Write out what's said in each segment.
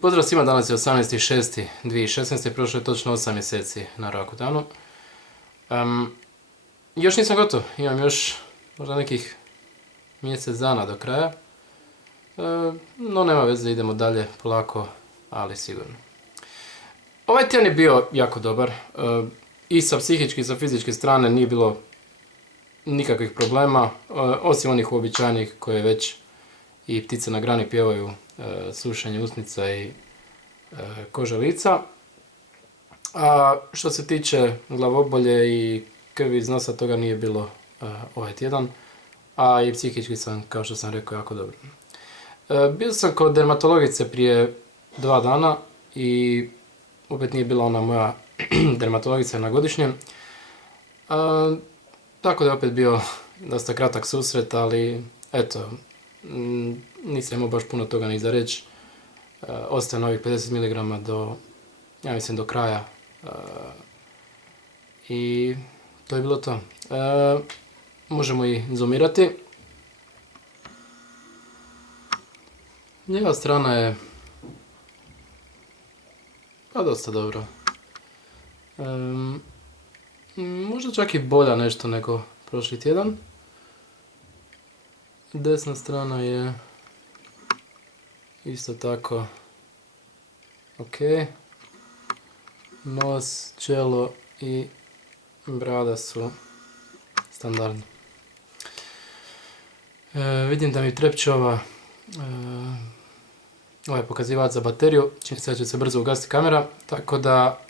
Pozdrav svima, danas je 18.6.2016. Prošlo je točno 8 mjeseci na Rakutanu. Još nisam gotov, imam još možda nekih mjesec dana do kraja. No nema veze, idemo dalje polako, ali sigurno. Ovaj tjedan je bio jako dobar. I sa psihičke i sa fizičke strane nije bilo nikakvih problema, osim onih uobičajenih koje već i ptice na grani pjevaju, sušenje usnica i kože lica. A što se tiče glavobolje i krvi iz nosa, toga nije bilo ovaj tjedan, a i psihički sam, kao što sam rekao, jako dobro. Bio sam kod dermatologice prije 2 dana i opet nije bila ona moja dermatologica na godišnjem. Tako da je opet bio dosta kratak susret, ali eto, nisam imao baš puno toga ni za reći. Ostaje novih 50 mg ja mislim do kraja. I to je bilo to. Možemo i zoomirati. Lijeva strana je pa dosta dobro. Možda čak i bolja nešto nego prošli tjedan. Desna strana je isto tako ok. Nos, čelo i brada su standardni. Vidim da mi trepće ovaj pokazivač za bateriju. Čini se da će se brzo ugasiti kamera, tako da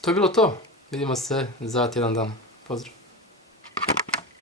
to je bilo to. Vidimo se za tjedan dan. Pozdrav!